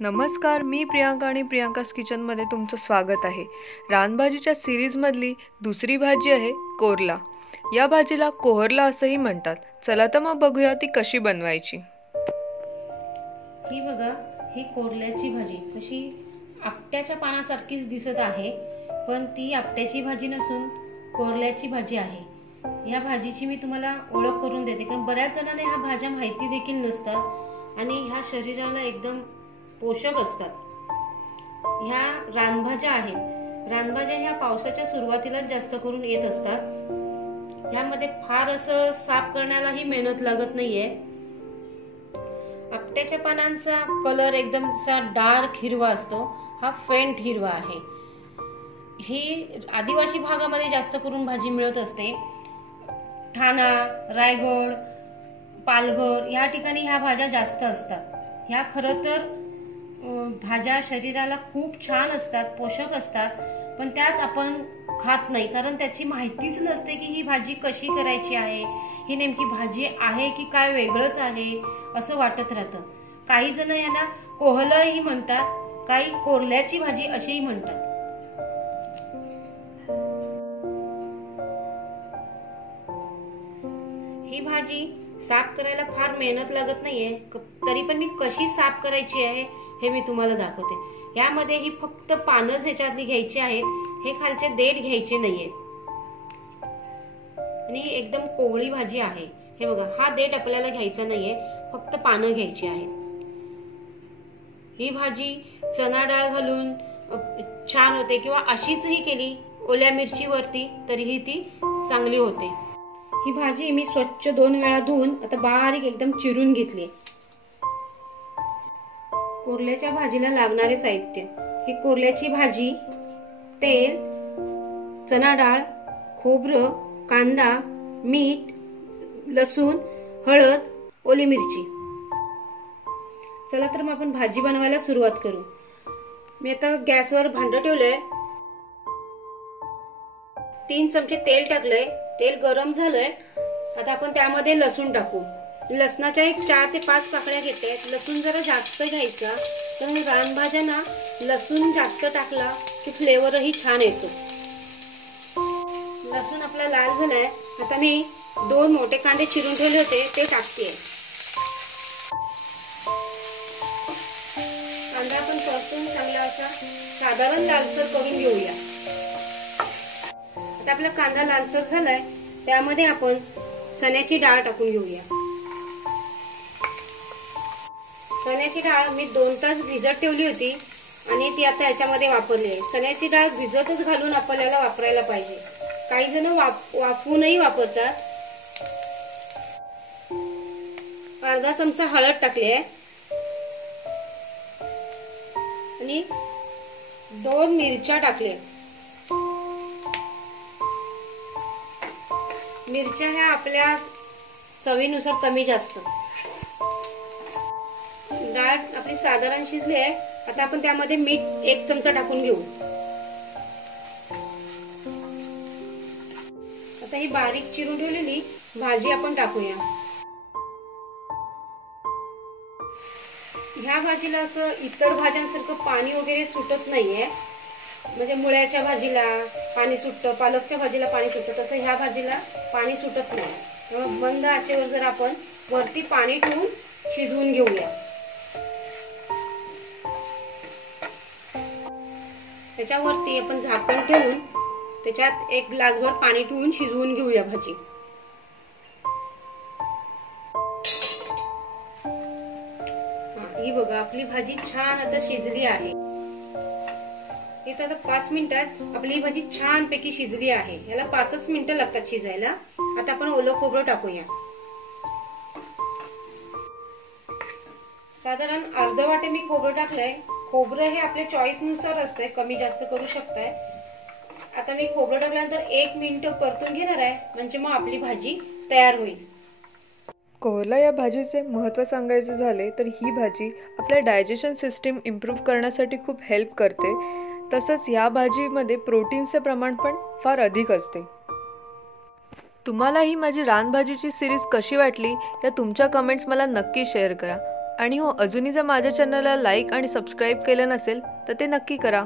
नमस्कार, मी प्रियांका आणि प्रियांकास किचनमध्ये तुमचं स्वागत आहे. रानभाजीच्या सिरीजमधली दुसरी भाजी आहे कोरला. या भाजीला कोहरला असंही म्हणतात. चला तर मग बघूया ती कशी बनवायची. ही बघा, ही कोरल्याची भाजी कशी आपट्याच्या पानासारखीच दिसत आहे, पण ती आपट्याची भाजी नसून कोरल्याची भाजी आहे. या भाजीची मी तुम्हाला ओळख करून देते, कारण बऱ्याच जणांना ह्या भाज्या माहिती देखील नसतात आणि ह्या शरीराला एकदम पोषक असतात. ह्या रानभाज्या आहेत. रानभाज्या ह्या पावसाच्या सुरुवातीलाच जास्त करून येत असतात. ह्यामध्ये फार असं साफ करण्यालाही मेहनत लागत नाहीये. आपट्याच्या पानांचा कलर एकदम डार्क हिरवा असतो. हा फेंट हिरवा आहे. ही आदिवासी भागामध्ये जास्त करून भाजी मिळत असते. ठाणा, रायगड, पालघर या ठिकाणी ह्या भाज्या जास्त असतात. ह्या खरं तर भाज्या शरीराला खूप छान असतात, पोषक असतात, पण त्याच आपण खात नाही, कारण त्याची माहितीच नसते की ही भाजी कशी करायची आहे, ही नेमकी भाजी आहे की काय वेगळंच आहे असं वाटत राहतं. काही जण यांना कोहलंही म्हणतात, काही कोरल्याची भाजी अशीही म्हणतात. ही भाजी साफ करायला फार मेहनत लागत नाहीये, तरी पण मी कशी साफ करायची आहे हे मी तुम्हाला दाखवते. यामध्ये ही फक्त पानच ह्याच्यातली घ्यायची आहेत. हे खालचे देठ घ्यायचे नाहीये. आणि एकदम कोवळी भाजी आहे. हे बघा, हा देठ आपल्याला घ्यायचा नाहीये, फक्त पानं घ्यायची आहेत. ही भाजी चणा डाळ घालून छान होते, किंवा अशीचही केली ओल्या मिरचीवरती तरीही ती चांगली होते. ही भाजी मी स्वच्छ 2 वेळा धुवून आता बारीक एकदम चिरून घेतली. कोरल्याच्या भाजीला लागणारे साहित्य: ही कोरल्याची भाजी, तेल, चणा डाळ, खोबरं, कांदा, मीठ, लसूण, हळद, ओली मिरची. चला तर मग आपण भाजी बनवायला सुरुवात करू. मी आता गॅसवर भांडं ठेवलंय. 3 चमचे तेल टाकलंय. तेल गरम झालंय. आता आपण त्यामध्ये लसूण टाकू. लसणाच्या 4 ते 5 पाकळ्या घेते. लसूण जरा जास्त घ्यायचा, कारण रानभाज्यांना लसूण जास्त टाकला की फ्लेवरही छान येतो. लसूण आपला लाल झालाय. आता मी 2 मोठे कांदे चिरून ठेवले होते ते टाकते. कांदा आपण परतून चांगला असा साधारण लालसर करून घेऊया. आता आपला कांदा लालसर झालाय. त्यामध्ये आपण चण्याची डाळ टाकून घेऊया. चण्याची डाळ मी 2 तास भिजत ठेवली होती आणि ती आता याच्यामध्ये वापरली आहे. चण्याची डाळ भिजतच घालून आपल्याला वापरायला पाहिजे. काही जण वाफवूनही वापरतात. अर्धा चमचा हळद टाकली आहे आणि 2 मिरच्या टाकल्या. मिरच्या ह्या आपल्या चवीनुसार कमी जास्त. डाळ आपली साधारण शिजली आहे. आता आपण त्यामध्ये मीठ 1 चमचा टाकून घेऊ. आता ही बारीक चिरून ठेवलेली भाजी आपण टाकूया. ह्या भाजीला असं इतर भाज्यांसारखं पाणी वगैरे सुटत नाहीये. म्हणजे मुळ्याच्या भाजीला पाणी सुटतं, पालकच्या भाजीला पाणी सुटतं, तसं ह्या भाजीला पाणी सुटत नाही. मग मंद आचेवर जर आपण वरती पाणी ठेवून शिजवून घेऊया. त्याच्यावरती आपण झाकण ठेवून त्याच्यात 1 ग्लासभर पाणी ठेवून शिजवून घेऊया भाजी. ही बघा, आपली भाजी छान आता शिजली आहे. इथं आता 5 मिनिटात आपली भाजी छान पैकी शिजली आहे. याला 5च मिनिटं लागतात शिजायला. आता आपण ओलं खोबरं टाकूया. साधारण अर्ध वाटे मी खोबरं टाकलंय. खोबरं हे आपल्या चॉईस नुसार असतंय, कमी जास्त करू शकताय. आता मी खोबरं टाकल्यानंतर 1 मिनिट परतून घेणार आहे, म्हणजे मग आपली भाजी तयार होईल. कोहरला या भाजीचे महत्त्व सांगायचे झाले तर ही भाजी आपल्या डायजेशन सिस्टीम इम्प्रूव्ह करण्यासाठी खूप हेल्प करते. तसंच या भाजीमध्ये प्रोटीनचे प्रमाण पण फार अधिक असते. तुम्हाला ही माझी रानभाजीची सिरीज कशी वाटली या तुमच्या कमेंट्स मला नक्की शेअर करा. आणि हो, अजूनही जर माझ्या चॅनलला लाईक आणि सबस्क्राईब केलं नसेल तर ते नक्की करा.